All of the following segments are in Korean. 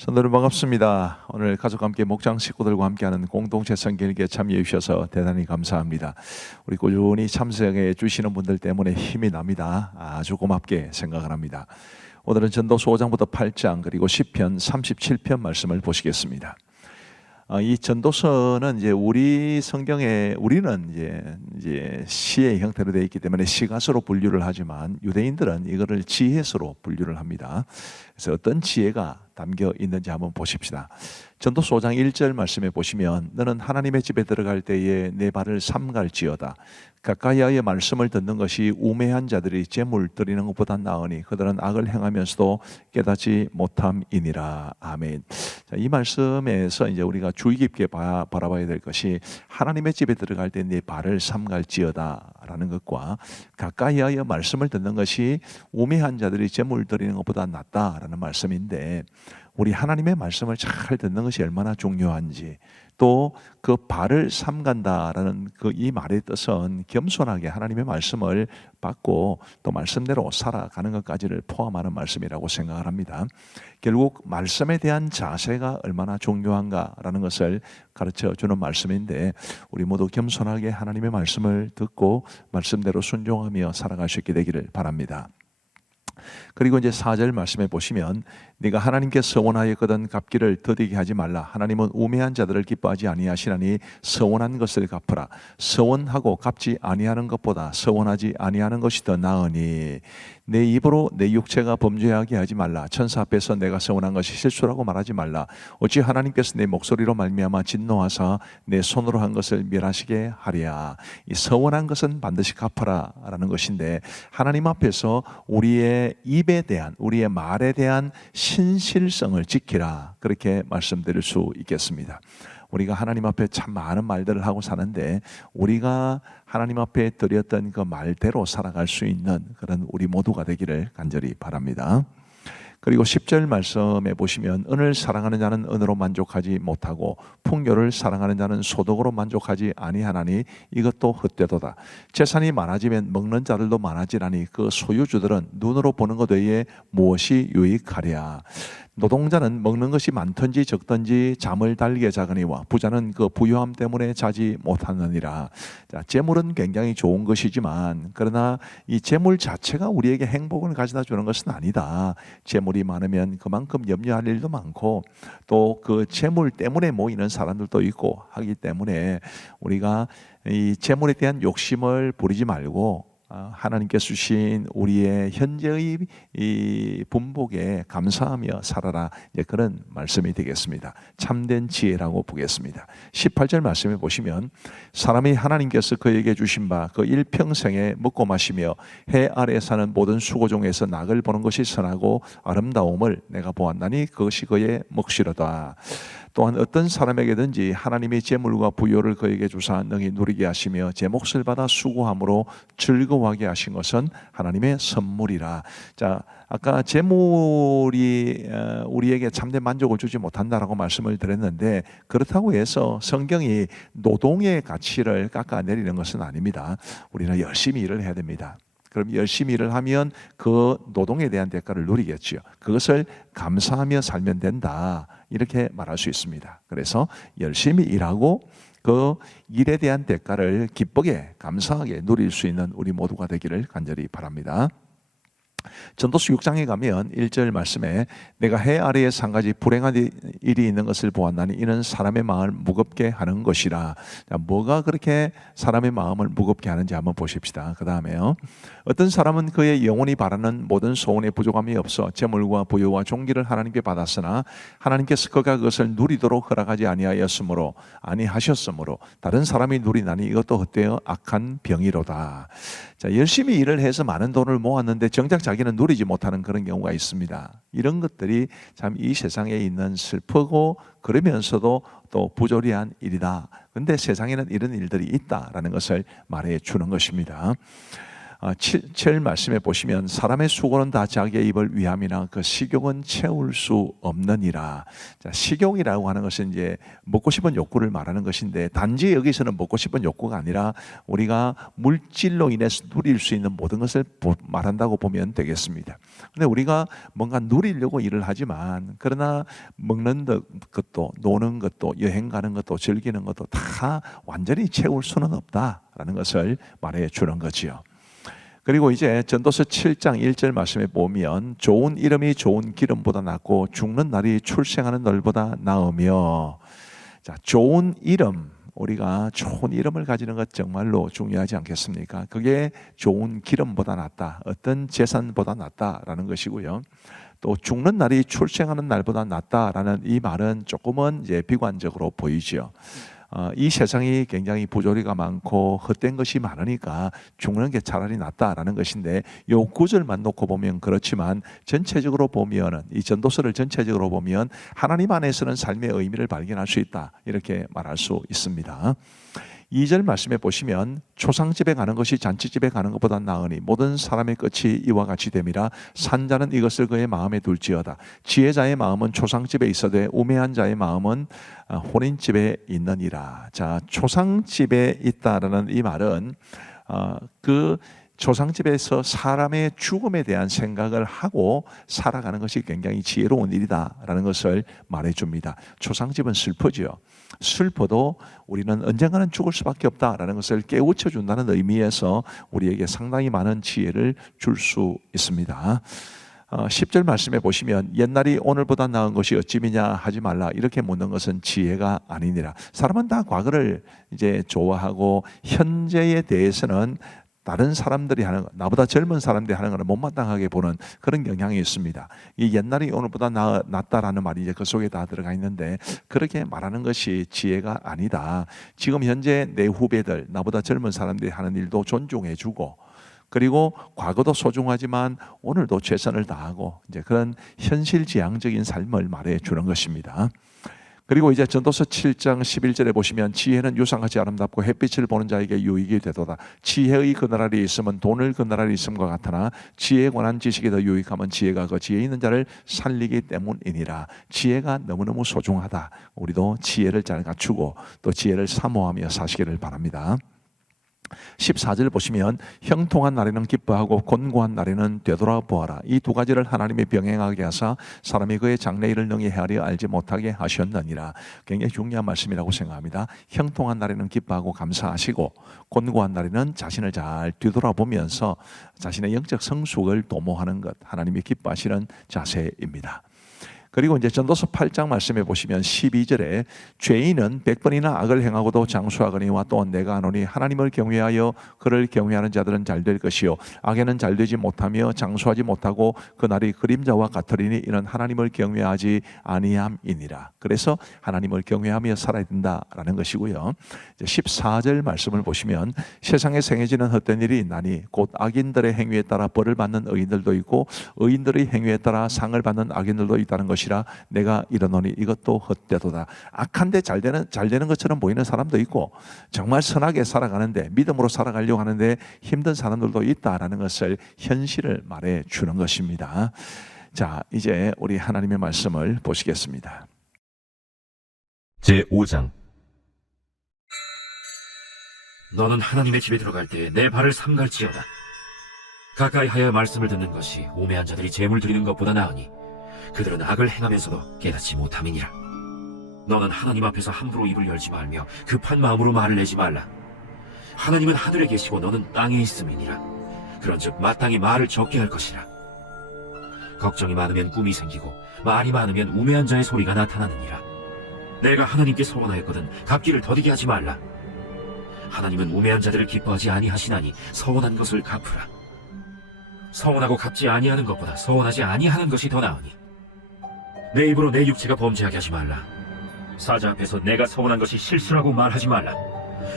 성도들 반갑습니다. 오늘 가족과 함께 목장 식구들과 함께하는 공동체 성경일기에 참여해 주셔서 대단히 감사합니다. 우리 꾸준히 참석해 주시는 분들 때문에 힘이 납니다. 아주 고맙게 생각을 합니다. 오늘은 전도서 5장부터 8장 그리고 시편 37편 말씀을 보시겠습니다. 이 전도서는 이제 우리 성경에 우리는 이제 시의 형태로 되어 있기 때문에 시가서로 분류를 하지만 유대인들은 이거를 지혜서로 분류를 합니다. 그래서 어떤 지혜가 담겨 있는지 한번 보십시다. 전도서 5장 1절 말씀에 보시면 너는 하나님의 집에 들어갈 때에 내 발을 삼갈지어다. 가까이하여 말씀을 듣는 것이 우매한 자들이 재물 드리는 것보다 나으니 그들은 악을 행하면서도 깨닫지 못함이니라. 아멘. 자, 이 말씀에서 이제 우리가 주의 깊게 바라봐야 될 것이 하나님의 집에 들어갈 때 내 발을 삼갈지어다라는 것과 가까이하여 말씀을 듣는 것이 우매한 자들이 재물 드리는 것보다 낫다라는 말씀인데, 우리 하나님의 말씀을 잘 듣는 것이 얼마나 중요한지, 또 그 발을 삼간다라는 이 말의 뜻은 겸손하게 하나님의 말씀을 받고 또 말씀대로 살아가는 것까지를 포함하는 말씀이라고 생각을 합니다. 결국 말씀에 대한 자세가 얼마나 중요한가라는 것을 가르쳐 주는 말씀인데, 우리 모두 겸손하게 하나님의 말씀을 듣고 말씀대로 순종하며 살아갈 수 있게 되기를 바랍니다. 그리고 이제 4절 말씀에 보시면 네가 하나님께 서원하였거든 갚기를 더디게 하지 말라. 하나님은 우매한 자들을 기뻐하지 아니하시나니 서원한 것을 갚으라. 서원하고 갚지 아니하는 것보다 서원하지 아니하는 것이 더 나으니 내 입으로 내 육체가 범죄하게 하지 말라. 천사 앞에서 내가 서원한 것이 실수라고 말하지 말라. 어찌 하나님께서 내 목소리로 말미암아 진노하사 내 손으로 한 것을 멸하시게 하랴. 이 서원한 것은 반드시 갚아라 라는 것인데, 하나님 앞에서 우리의 입에 대한, 우리의 말에 대한 신실성을 지키라, 그렇게 말씀드릴 수 있겠습니다. 우리가 하나님 앞에 참 많은 말들을 하고 사는데, 우리가 하나님 앞에 드렸던 그 말대로 살아갈 수 있는 그런 우리 모두가 되기를 간절히 바랍니다. 그리고 10절 말씀에 보시면 은을 사랑하는 자는 은으로 만족하지 못하고 풍요를 사랑하는 자는 소득으로 만족하지 아니하나니 이것도 헛되도다. 재산이 많아지면 먹는 자들도 많아지라니 그 소유주들은 눈으로 보는 것 외에 무엇이 유익하랴. 노동자는 먹는 것이 많든지 적든지 잠을 달게 자거니와 부자는 그 부유함 때문에 자지 못하느니라. 자, 재물은 굉장히 좋은 것이지만 그러나 이 재물 자체가 우리에게 행복을 가져다 주는 것은 아니다. 재물이 많으면 그만큼 염려할 일도 많고 또 그 재물 때문에 모이는 사람들도 있고 하기 때문에 우리가 이 재물에 대한 욕심을 부리지 말고 하나님께서 주신 우리의 현재의 이 분복에 감사하며 살아라, 그런 말씀이 되겠습니다. 참된 지혜라고 보겠습니다. 18절 말씀에 보시면 사람이 하나님께서 그에게 주신 바 그 일평생에 먹고 마시며 해 아래 사는 모든 수고 중에서 낙을 보는 것이 선하고 아름다움을 내가 보았나니 그것이 그의 몫이로다. 또한 어떤 사람에게든지 하나님의 재물과 부요를 그에게 주사 능히 누리게 하시며 제 몫을 받아 수고함으로 즐거워하게 하신 것은 하나님의 선물이라. 자, 아까 재물이 우리에게 참된 만족을 주지 못한다라고 말씀을 드렸는데, 그렇다고 해서 성경이 노동의 가치를 깎아내리는 것은 아닙니다. 우리는 열심히 일을 해야 됩니다. 그럼 열심히 일을 하면 그 노동에 대한 대가를 누리겠죠. 그것을 감사하며 살면 된다, 이렇게 말할 수 있습니다. 그래서 열심히 일하고 그 일에 대한 대가를 기쁘게 감사하게 누릴 수 있는 우리 모두가 되기를 간절히 바랍니다. 전도서 6장에 가면 1절 말씀에 내가 해 아래에 한 가지 불행한 일이 있는 것을 보았나니 이는 사람의 마음을 무겁게 하는 것이라. 자, 뭐가 그렇게 사람의 마음을 무겁게 하는지 한번 보십시다. 그 다음에요, 어떤 사람은 그의 영혼이 바라는 모든 소원에 부족함이 없어 재물과 부유와 종기를 하나님께 받았으나 하나님께서 그가 그것을 누리도록 허락하지 아니하셨으므로 다른 사람이 누리나니 이것도 헛되어 악한 병이로다. 자, 열심히 일을 해서 많은 돈을 모았는데 정작 자기는 누리지 못하는 그런 경우가 있습니다. 이런 것들이 참 이 세상에 있는 슬프고 그러면서도 또 부조리한 일이다. 그런데 세상에는 이런 일들이 있다라는 것을 말해 주는 것입니다. 7절 말씀에 보시면 사람의 수고는 다 자기의 입을 위함이나 그 식욕은 채울 수 없느니라. 자, 식욕이라고 하는 것은 이제 먹고 싶은 욕구를 말하는 것인데, 단지 여기서는 먹고 싶은 욕구가 아니라 우리가 물질로 인해서 누릴 수 있는 모든 것을 말한다고 보면 되겠습니다. 근데 우리가 뭔가 누리려고 일을 하지만, 그러나 먹는 것도 노는 것도 여행 가는 것도 즐기는 것도 다 완전히 채울 수는 없다라는 것을 말해 주는 거지요. 그리고 이제 전도서 7장 1절 말씀에 보면 좋은 이름이 좋은 기름보다 낫고 죽는 날이 출생하는 날보다 나으며, 자, 좋은 이름, 우리가 좋은 이름을 가지는 것 정말로 중요하지 않겠습니까? 그게 좋은 기름보다 낫다, 어떤 재산보다 낫다라는 것이고요. 또 죽는 날이 출생하는 날보다 낫다라는 이 말은 조금은 이제 비관적으로 보이죠. 이 세상이 굉장히 부조리가 많고 헛된 것이 많으니까 죽는 게 차라리 낫다라는 것인데, 요 구절만 놓고 보면 그렇지만 전체적으로 보면은, 이 전도서를 전체적으로 보면 하나님 안에서는 삶의 의미를 발견할 수 있다, 이렇게 말할 수 있습니다. 2절 말씀에 보시면 초상집에 가는 것이 잔치집에 가는 것보다 나으니 모든 사람의 끝이 이와 같이 됨이라. 산자는 이것을 그의 마음에 둘지어다. 지혜자의 마음은 초상집에 있어되 우매한 자의 마음은 혼인집에 있느니라. 자, 초상집에 있다라는 이 말은 그 조상집에서 사람의 죽음에 대한 생각을 하고 살아가는 것이 굉장히 지혜로운 일이다라는 것을 말해줍니다. 조상집은 슬프지요. 슬퍼도 우리는 언젠가는 죽을 수밖에 없다라는 것을 깨우쳐 준다는 의미에서 우리에게 상당히 많은 지혜를 줄 수 있습니다. 10절 말씀에 보시면 옛날이 오늘보다 나은 것이 어찌미냐 하지 말라, 이렇게 묻는 것은 지혜가 아니니라. 사람은 다 과거를 이제 좋아하고 현재에 대해서는 다른 사람들이 하는, 나보다 젊은 사람들이 하는 것을 못마땅하게 보는 그런 경향이 있습니다. 이 옛날이 오늘보다 낫다라는 말이 이제 그 속에 다 들어가 있는데, 그렇게 말하는 것이 지혜가 아니다. 지금 현재 내 후배들, 나보다 젊은 사람들이 하는 일도 존중해주고, 그리고 과거도 소중하지만 오늘도 최선을 다하고, 이제 그런 현실지향적인 삶을 말해 주는 것입니다. 그리고 이제 전도서 7장 11절에 보시면 지혜는 유상같이 아름답고 햇빛을 보는 자에게 유익이 되도다. 지혜의 그나라리 있으면 돈을 그나라리 있음과 같으나 지혜에 관한 지식이 더 유익하면 지혜가 그 지혜 있는 자를 살리기 때문이니라. 지혜가 너무너무 소중하다. 우리도 지혜를 잘 갖추고 또 지혜를 사모하며 사시기를 바랍니다. 14절 보시면 형통한 날에는 기뻐하고 곤고한 날에는 되돌아보아라. 이 두 가지를 하나님이 병행하게 하사 사람이 그의 장래일을 능히 헤아려 알지 못하게 하셨느니라. 굉장히 중요한 말씀이라고 생각합니다. 형통한 날에는 기뻐하고 감사하시고, 곤고한 날에는 자신을 잘 뒤돌아보면서 자신의 영적 성숙을 도모하는 것, 하나님이 기뻐하시는 자세입니다. 그리고 이제 전도서 8장 말씀해 보시면 12절에 죄인은 100번이나 악을 행하고도 장수하거니와 또 내가 아노니 하나님을 경외하여 그를 경외하는 자들은 잘 될 것이요 악에는 잘 되지 못하며 장수하지 못하고 그날이 그림자와 같으리니 이는 하나님을 경외하지 아니함이니라. 그래서 하나님을 경외하며 살아야 된다라는 것이고요. 이제 14절 말씀을 보시면 세상에 생겨지는 헛된 일이 있나니 곧 악인들의 행위에 따라 벌을 받는 의인들도 있고 의인들의 행위에 따라 상을 받는 악인들도 있다는 것이라. 내가 이르노니 이것도 헛되도다. 악한데 잘 되는 것처럼 보이는 사람도 있고, 정말 선하게 살아가는데, 믿음으로 살아가려고 하는데 힘든 사람들도 있다라는 것을, 현실을 말해 주는 것입니다. 자, 이제 우리 하나님의 말씀을 보시겠습니다. 제5장. 너는 하나님의 집에 들어갈 때 내 발을 삼갈지어다. 가까이 하여 말씀을 듣는 것이 우매한 자들이 재물 드리는 것보다 나으니 그들은 악을 행하면서도 깨닫지 못함이니라. 너는 하나님 앞에서 함부로 입을 열지 말며 급한 마음으로 말을 내지 말라. 하나님은 하늘에 계시고 너는 땅에 있음이니라. 그런즉 마땅히 말을 적게 할 것이라. 걱정이 많으면 꿈이 생기고 말이 많으면 우매한 자의 소리가 나타나느니라. 내가 하나님께 서원하였거든 갚기를 더디게 하지 말라. 하나님은 우매한 자들을 기뻐하지 아니하시나니 서원한 것을 갚으라. 서원하고 갚지 아니하는 것보다 서원하지 아니하는 것이 더 나으니 내 입으로 내 육체가 범죄하게 하지 말라. 사자 앞에서 내가 서원한 것이 실수라고 말하지 말라.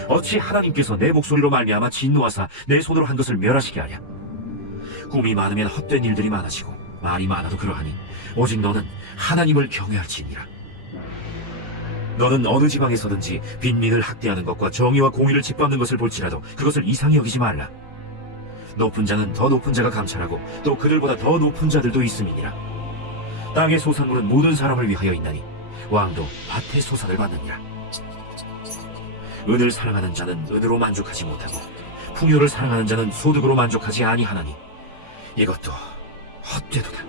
어찌 하나님께서 내 목소리로 말미암아 진노하사 내 손으로 한 것을 멸하시게 하랴. 꿈이 많으면 헛된 일들이 많아지고 말이 많아도 그러하니 오직 너는 하나님을 경외할지니라. 너는 어느 지방에서든지 빈민을 학대하는 것과 정의와 공의를 짓밟는 것을 볼지라도 그것을 이상히 여기지 말라. 높은 자는 더 높은 자가 감찰하고 또 그들보다 더 높은 자들도 있음이니라. 땅의 소산물은 모든 사람을 위하여 있나니 왕도 밭의 소산을 받느니라. 은을 사랑하는 자는 은으로 만족하지 못하고 풍요를 사랑하는 자는 소득으로 만족하지 아니하나니 이것도 헛되도다.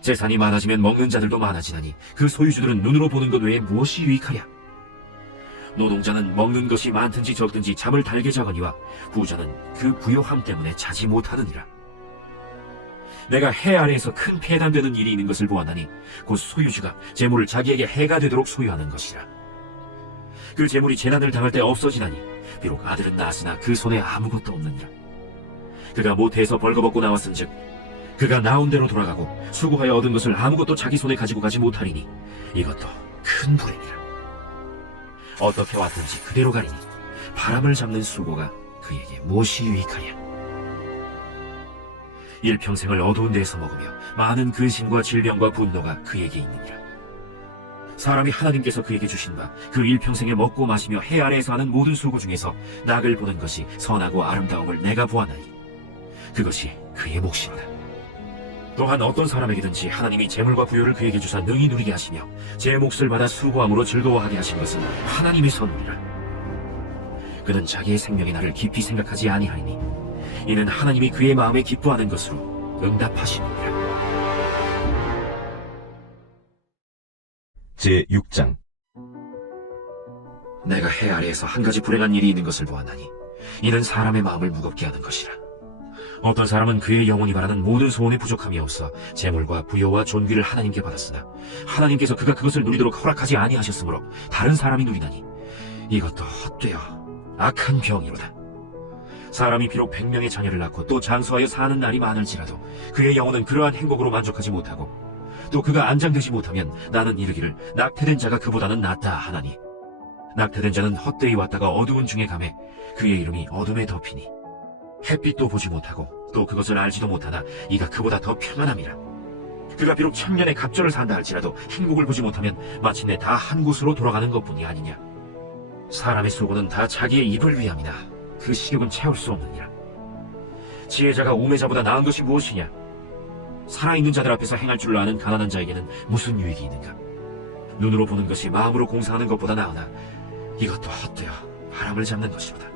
재산이 많아지면 먹는 자들도 많아지나니 그 소유주들은 눈으로 보는 것 외에 무엇이 유익하랴? 노동자는 먹는 것이 많든지 적든지 잠을 달게 자거니와 부자는 그 부요함 때문에 자지 못하느니라. 내가 해 아래에서 큰 폐단되는 일이 있는 것을 보았나니 곧 소유주가 재물을 자기에게 해가 되도록 소유하는 것이라. 그 재물이 재난을 당할 때 없어지나니 비록 아들은 낳았으나 그 손에 아무것도 없느니라. 그가 모태에서 벌거벗고 나왔은즉 그가 나온 대로 돌아가고 수고하여 얻은 것을 아무것도 자기 손에 가지고 가지 못하리니 이것도 큰 불행이라. 어떻게 왔든지 그대로 가리니 바람을 잡는 수고가 그에게 무엇이 유익하랴? 일평생을 어두운 데에서 먹으며 많은 근심과 질병과 분노가 그에게 있느니라. 사람이 하나님께서 그에게 주신 바 그 일평생에 먹고 마시며 해 아래에서 하는 모든 수고 중에서 낙을 보는 것이 선하고 아름다움을 내가 보았나니 그것이 그의 몫이로다. 또한 어떤 사람에게든지 하나님이 재물과 부요를 그에게 주사 능히 누리게 하시며 제 몫을 받아 수고함으로 즐거워하게 하신 것은 하나님의 선물이라. 그는 자기의 생명의 날을 깊이 생각하지 아니하리니 이는 하나님이 그의 마음에 기뻐하는 것으로 응답하시느니라. 제6장. 내가 해 아래에서 한 가지 불행한 일이 있는 것을 보았나니 이는 사람의 마음을 무겁게 하는 것이라. 어떤 사람은 그의 영혼이 바라는 모든 소원에 부족함이 없어 재물과 부요와 존귀를 하나님께 받았으나 하나님께서 그가 그것을 누리도록 허락하지 아니하셨으므로 다른 사람이 누리나니 이것도 헛되어 악한 병이로다. 사람이 비록 100명의 자녀를 낳고 또 장수하여 사는 날이 많을지라도 그의 영혼은 그러한 행복으로 만족하지 못하고 또 그가 안장되지 못하면 나는 이르기를 낙태된 자가 그보다는 낫다 하나니 낙태된 자는 헛되이 왔다가 어두운 중에 가매 그의 이름이 어둠에 덮이니 햇빛도 보지 못하고 또 그것을 알지도 못하나 이가 그보다 더 평안함이라. 그가 비록 1000년의 갑절을 산다 할지라도 행복을 보지 못하면 마침내 다 한 곳으로 돌아가는 것뿐이 아니냐. 사람의 수고는 다 자기의 입을 위함이나 그 식욕은 채울 수 없느니라. 지혜자가 우매자보다 나은 것이 무엇이냐? 살아있는 자들 앞에서 행할 줄 아는 가난한 자에게는 무슨 유익이 있는가? 눈으로 보는 것이 마음으로 공상하는 것보다 나으나 이것도 헛되어 바람을 잡는 것이로다.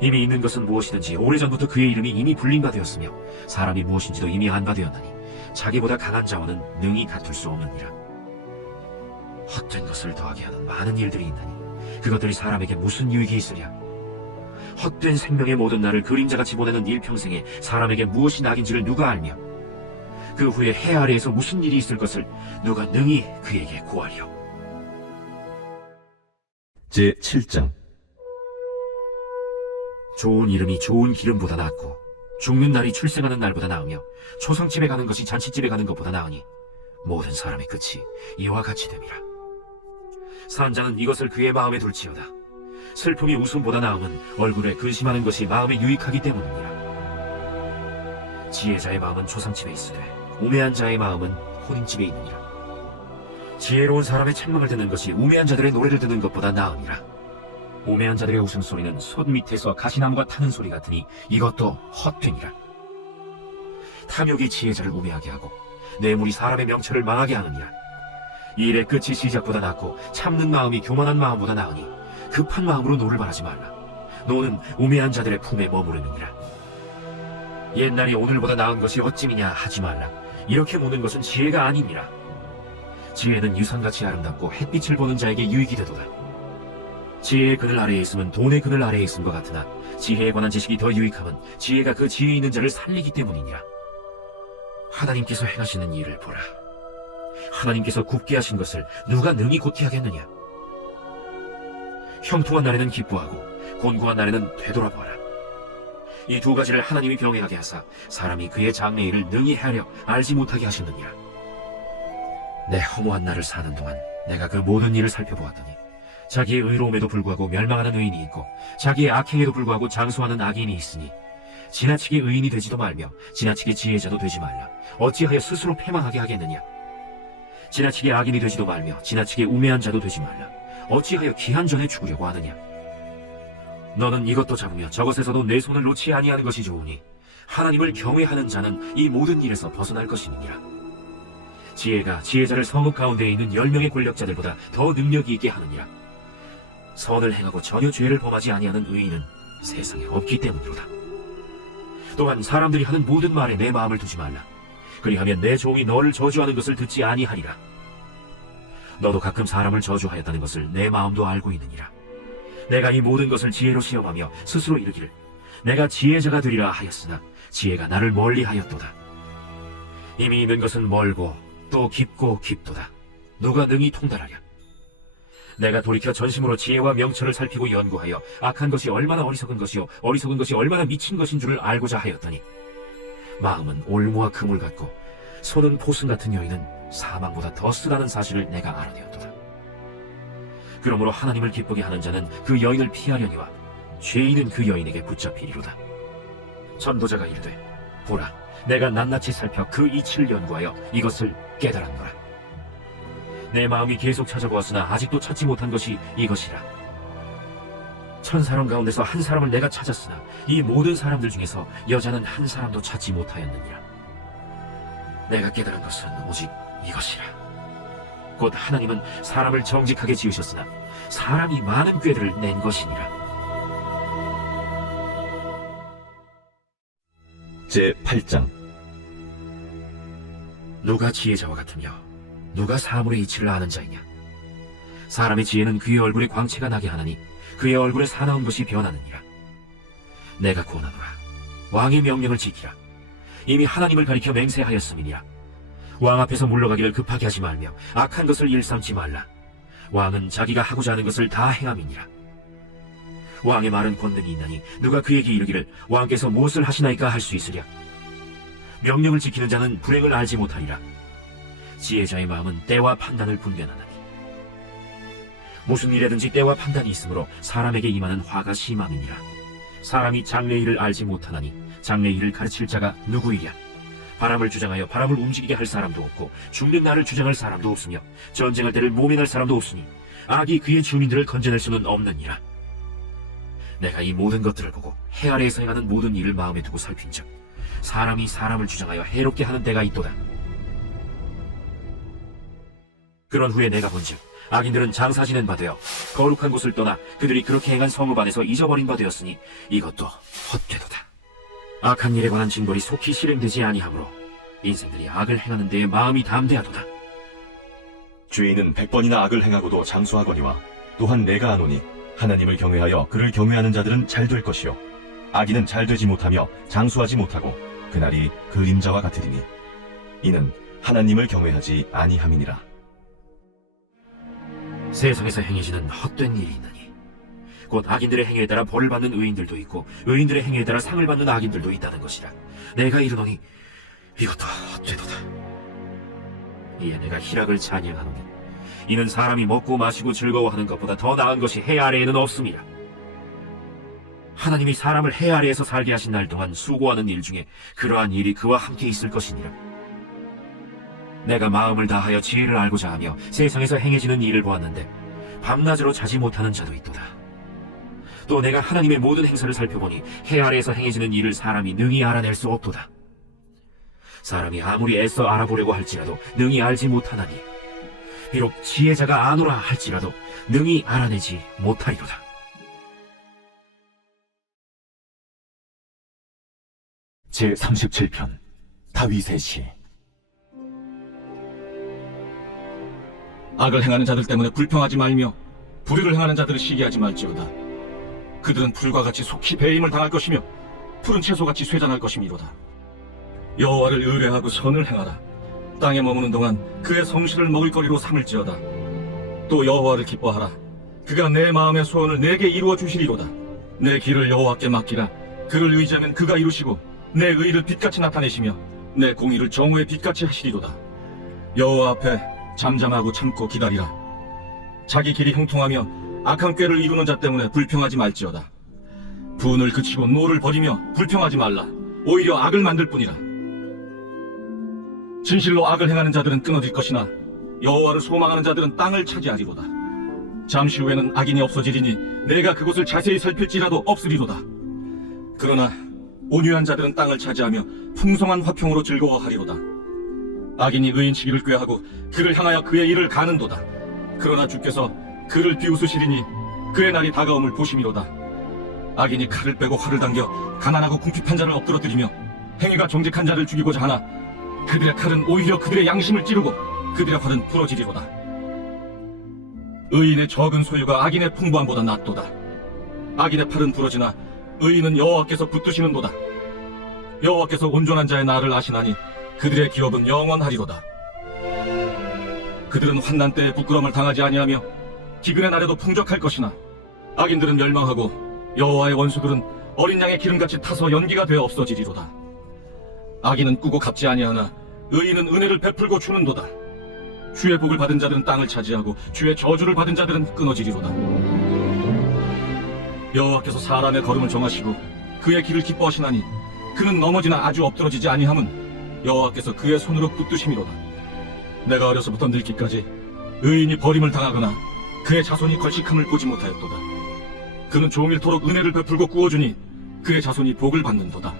이미 있는 것은 무엇이든지 오래전부터 그의 이름이 이미 불린 바 되었으며 사람이 무엇인지도 이미 안 바 되었나니 자기보다 강한 자와는 능히 다툴 수 없느니라. 헛된 것을 더하게 하는 많은 일들이 있나니 그것들이 사람에게 무슨 유익이 있으랴? 헛된 생명의 모든 날을 그림자같이 보내는 일평생에 사람에게 무엇이 낙인지를 누가 알며 그 후에 해 아래에서 무슨 일이 있을 것을 누가 능히 그에게 고하리요? 제7장. 좋은 이름이 좋은 기름보다 낫고 죽는 날이 출생하는 날보다 나으며 초상집에 가는 것이 잔치집에 가는 것보다 나으니 모든 사람의 끝이 이와 같이 됨이라. 산자는 이것을 그의 마음에 둘지어다. 슬픔이 웃음보다 나음은 얼굴에 근심하는 것이 마음에 유익하기 때문이니라. 지혜자의 마음은 초상집에 있으되 우매한 자의 마음은 혼인집에 있느니라. 지혜로운 사람의 책망을 듣는 것이 우매한 자들의 노래를 듣는 것보다 나으니라. 우매한 자들의 웃음소리는 솥 밑에서 가시나무가 타는 소리 같으니 이것도 헛되니라. 탐욕이 지혜자를 우매하게 하고 뇌물이 사람의 명철을 망하게 하느니라. 일의 끝이 시작보다 낫고 참는 마음이 교만한 마음보다 나으니 급한 마음으로 노를 바라지 말라. 노는 우매한 자들의 품에 머무르느니라. 옛날이 오늘보다 나은 것이 어찌미냐 하지 말라. 이렇게 모는 것은 지혜가 아니니라. 지혜는 유산같이 아름답고 햇빛을 보는 자에게 유익이 되도다. 지혜의 그늘 아래에 있으면 돈의 그늘 아래에 있음과 같으나 지혜에 관한 지식이 더 유익함은 지혜가 그 지혜 있는 자를 살리기 때문이니라. 하나님께서 행하시는 일을 보라. 하나님께서 굽게 하신 것을 누가 능히 곧게 하겠느냐? 형통한 날에는 기뻐하고 곤고한 날에는 되돌아보아라. 이 두 가지를 하나님이 병행하게 하사 사람이 그의 장래 일을 능히 헤아려 알지 못하게 하셨느니라. 내 허무한 날을 사는 동안 내가 그 모든 일을 살펴보았더니 자기의 의로움에도 불구하고 멸망하는 의인이 있고 자기의 악행에도 불구하고 장수하는 악인이 있으니 지나치게 의인이 되지도 말며 지나치게 지혜자도 되지 말라. 어찌하여 스스로 패망하게 하겠느냐? 지나치게 악인이 되지도 말며 지나치게 우매한 자도 되지 말라. 어찌하여 기한 전에 죽으려고 하느냐? 너는 이것도 잡으며 저것에서도 내 손을 놓지 아니하는 것이 좋으니 하나님을 경외하는 자는 이 모든 일에서 벗어날 것임이니라. 지혜가 지혜자를 성읍 가운데에 있는 10명의 권력자들보다 더 능력이 있게 하느니라. 선을 행하고 전혀 죄를 범하지 아니하는 의인은 세상에 없기 때문이로다. 또한 사람들이 하는 모든 말에 내 마음을 두지 말라. 그리하면 내 종이 너를 저주하는 것을 듣지 아니하리라. 너도 가끔 사람을 저주하였다는 것을 내 마음도 알고 있느니라. 내가 이 모든 것을 지혜로 시험하며 스스로 이르기를 내가 지혜자가 되리라 하였으나 지혜가 나를 멀리하였도다. 이미 있는 것은 멀고 또 깊고 깊도다. 누가 능히 통달하랴. 내가 돌이켜 전심으로 지혜와 명철을 살피고 연구하여 악한 것이 얼마나 어리석은 것이요 어리석은 것이 얼마나 미친 것인 줄을 알고자 하였더니 마음은 올무와 그물 같고 손은 포승 같은 여인은 사망보다 더 쓰다는 사실을 내가 알아내었도다. 그러므로 하나님을 기쁘게 하는 자는 그 여인을 피하려니와 죄인은 그 여인에게 붙잡히리로다. 전도자가 이르되 보라 내가 낱낱이 살펴 그 이치를 연구하여 이것을 깨달았노라. 내 마음이 계속 찾아보았으나 아직도 찾지 못한 것이 이것이라. 1000사람 가운데서 한 사람을 내가 찾았으나 이 모든 사람들 중에서 여자는 한 사람도 찾지 못하였느니라. 내가 깨달은 것은 오직 이것이라. 곧 하나님은 사람을 정직하게 지으셨으나 사람이 많은 꾀들을 낸 것이니라. 제8장. 누가 지혜자와 같으며 누가 사물의 이치를 아는 자이냐. 사람의 지혜는 그의 얼굴에 광채가 나게 하나니 그의 얼굴에 사나운 것이 변하느니라. 내가 권하노라. 왕의 명령을 지키라. 이미 하나님을 가리켜 맹세하였음이니라. 왕 앞에서 물러가기를 급하게 하지 말며 악한 것을 일삼지 말라. 왕은 자기가 하고자 하는 것을 다 행함이니라. 왕의 말은 권능이 있나니 누가 그에게 이르기를 왕께서 무엇을 하시나이까 할 수 있으랴. 명령을 지키는 자는 불행을 알지 못하리라. 지혜자의 마음은 때와 판단을 분별하나니 무슨 일에든지 때와 판단이 있으므로 사람에게 임하는 화가 심함이니라. 사람이 장래 일을 알지 못하나니 장래 일을 가르칠 자가 누구이랴. 바람을 주장하여 바람을 움직이게 할 사람도 없고 죽는 날을 주장할 사람도 없으며 전쟁할 때를 모면할 사람도 없으니 악이 그의 주민들을 건져낼 수는 없느니라. 내가 이 모든 것들을 보고 해 아래에서 행하는 모든 일을 마음에 두고 살핀즉 사람이 사람을 주장하여 해롭게 하는 때가 있도다. 그런 후에 내가 본즉 악인들은 장사 지낸 바 되어 거룩한 곳을 떠나 그들이 그렇게 행한 성읍 안에서 잊어버린 바 되었으니 이것도 헛되도다. 악한 일에 관한 징벌이 속히 실행되지 아니하므로 인생들이 악을 행하는 데에 마음이 담대하도다. 죄인은 100번이나 악을 행하고도 장수하거니와 또한 내가 아노니 하나님을 경외하여 그를 경외하는 자들은 잘 될 것이요 악인은 잘 되지 못하며 장수하지 못하고 그날이 그림자와 같으리니 이는 하나님을 경외하지 아니함이니라. 세상에서 행해지는 헛된 일이 있나니 곧 악인들의 행위에 따라 벌을 받는 의인들도 있고 의인들의 행위에 따라 상을 받는 악인들도 있다는 것이라. 내가 이르노니 이것도 헛되도다. 이에 내가 희락을 찬양하노니 이는 사람이 먹고 마시고 즐거워하는 것보다 더 나은 것이 해 아래에는 없음이라. 하나님이 사람을 해 아래에서 살게 하신 날 동안 수고하는 일 중에 그러한 일이 그와 함께 있을 것이니라. 내가 마음을 다하여 지혜를 알고자 하며 세상에서 행해지는 일을 보았는데 밤낮으로 자지 못하는 자도 있도다. 또 내가 하나님의 모든 행사를 살펴보니 해 아래에서 행해지는 일을 사람이 능히 알아낼 수 없도다. 사람이 아무리 애써 알아보려고 할지라도 능히 알지 못하나니 비록 지혜자가 아노라 할지라도 능히 알아내지 못하리로다. 제37편 다윗의 시. 악을 행하는 자들 때문에 불평하지 말며 불의를 행하는 자들을 시기하지 말지어다. 그들은 풀과 같이 속히 배임을 당할 것이며 푸른 채소같이 쇠잔할 것이미로다. 여호와를 의뢰하고 선을 행하라. 땅에 머무는 동안 그의 성실을 먹을거리로 삼을지어다. 또 여호와를 기뻐하라. 그가 내 마음의 소원을 내게 이루어 주시리로다. 내 길을 여호와께 맡기라. 그를 의지하면 그가 이루시고 내 의를 빛같이 나타내시며 내 공의를 정오의 빛같이 하시리로다. 여호와 앞에 잠잠하고 참고 기다리라. 자기 길이 형통하며 악한 꾀를 이루는 자 때문에 불평하지 말지어다. 분을 그치고 노를 버리며 불평하지 말라. 오히려 악을 만들 뿐이라. 진실로 악을 행하는 자들은 끊어질 것이나 여호와를 소망하는 자들은 땅을 차지하리로다. 잠시 후에는 악인이 없어지리니 내가 그곳을 자세히 살필지라도 없으리로다. 그러나 온유한 자들은 땅을 차지하며 풍성한 화평으로 즐거워하리로다. 악인이 의인치기를 꾀하고 그를 향하여 그의 일을 가는도다. 그러나 주께서 그를 비웃으시리니 그의 날이 다가옴을 보심이로다. 악인이 칼을 빼고 활을 당겨 가난하고 궁핍한 자를 엎드러뜨리며 행위가 정직한 자를 죽이고자 하나 그들의 칼은 오히려 그들의 양심을 찌르고 그들의 활은 부러지리로다. 의인의 적은 소유가 악인의 풍부함보다 낫도다. 악인의 팔은 부러지나 의인은 여호와께서 붙드시는도다. 여호와께서 온전한 자의 날을 아시나니 그들의 기업은 영원하리로다. 그들은 환난 때에 부끄러움을 당하지 아니하며 기근의 날에도 풍족할 것이나 악인들은 멸망하고 여호와의 원수들은 어린 양의 기름같이 타서 연기가 되어 없어지리로다. 악인은 꾸고 갚지 아니하나 의인은 은혜를 베풀고 주는도다. 주의 복을 받은 자들은 땅을 차지하고 주의 저주를 받은 자들은 끊어지리로다. 여호와께서 사람의 걸음을 정하시고 그의 길을 기뻐하시나니 그는 넘어지나 아주 엎드러지지 아니함은 여호와께서 그의 손으로 붙드심이로다. 내가 어려서부터 늙기까지 의인이 버림을 당하거나 그의 자손이 걸식함을 보지 못하였도다. 그는 종일토록 은혜를 베풀고 구워주니 그의 자손이 복을 받는도다.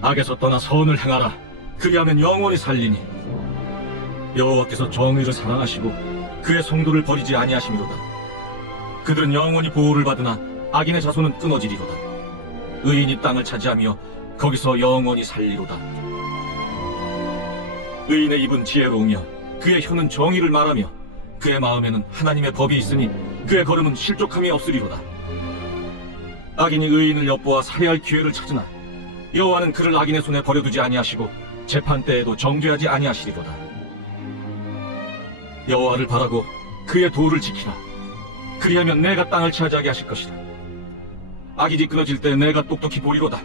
악에서 떠나 선을 행하라. 그리하면 영원히 살리니 여호와께서 정의를 사랑하시고 그의 성도를 버리지 아니하심이로다. 그들은 영원히 보호를 받으나 악인의 자손은 끊어지리로다. 의인이 땅을 차지하며 거기서 영원히 살리로다. 의인의 입은 지혜로우며 그의 혀는 정의를 말하며 그의 마음에는 하나님의 법이 있으니 그의 걸음은 실족함이 없으리로다. 악인이 의인을 엿보아 살해할 기회를 찾으나 여호와는 그를 악인의 손에 버려두지 아니하시고 재판 때에도 정죄하지 아니하시리로다. 여호와를 바라고 그의 도를 지키라. 그리하면 내가 땅을 차지하게 하실 것이다. 악인이 끊어질 때 내가 똑똑히 보리로다.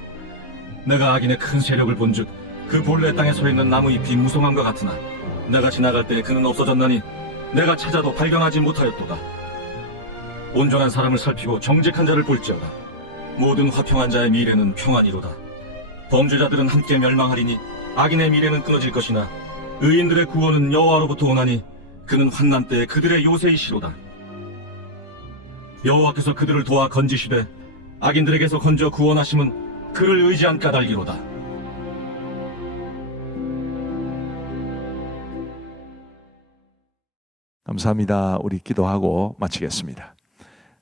내가 악인의 큰 세력을 본즉 그 본래 땅에 서 있는 나무 잎이 무성함과 같으나 내가 지나갈 때 그는 없어졌나니 내가 찾아도 발견하지 못하였도다. 온전한 사람을 살피고 정직한 자를 볼지어다. 모든 화평한 자의 미래는 평안이로다. 범죄자들은 함께 멸망하리니 악인의 미래는 끊어질 것이나 의인들의 구원은 여호와로부터 오나니 그는 환난 때에 그들의 요새이시로다. 여호와께서 그들을 도와 건지시되 악인들에게서 건져 구원하심은 그를 의지한 까닭이로다. 감사합니다. 우리 기도하고 마치겠습니다.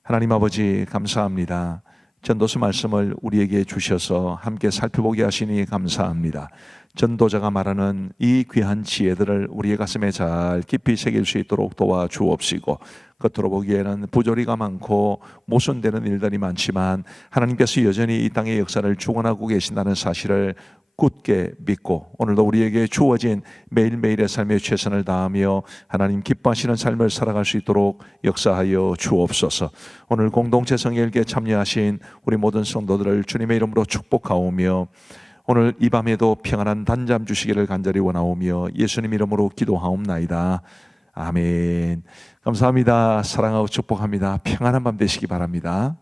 하나님 아버지 감사합니다. 전도서 말씀을 우리에게 주셔서 함께 살펴보게 하시니 감사합니다. 전도자가 말하는 이 귀한 지혜들을 우리의 가슴에 잘 깊이 새길 수 있도록 도와주옵시고, 겉으로 보기에는 부조리가 많고 모순되는 일들이 많지만 하나님께서 여전히 이 땅의 역사를 주관하고 계신다는 사실을 굳게 믿고 오늘도 우리에게 주어진 매일매일의 삶에 최선을 다하며 하나님 기뻐하시는 삶을 살아갈 수 있도록 역사하여 주옵소서. 오늘 공동체 성결기에 참여하신 우리 모든 성도들을 주님의 이름으로 축복하오며 오늘 이 밤에도 평안한 단잠 주시기를 간절히 원하오며 예수님 이름으로 기도하옵나이다. 아멘. 감사합니다. 사랑하고 축복합니다. 평안한 밤 되시기 바랍니다.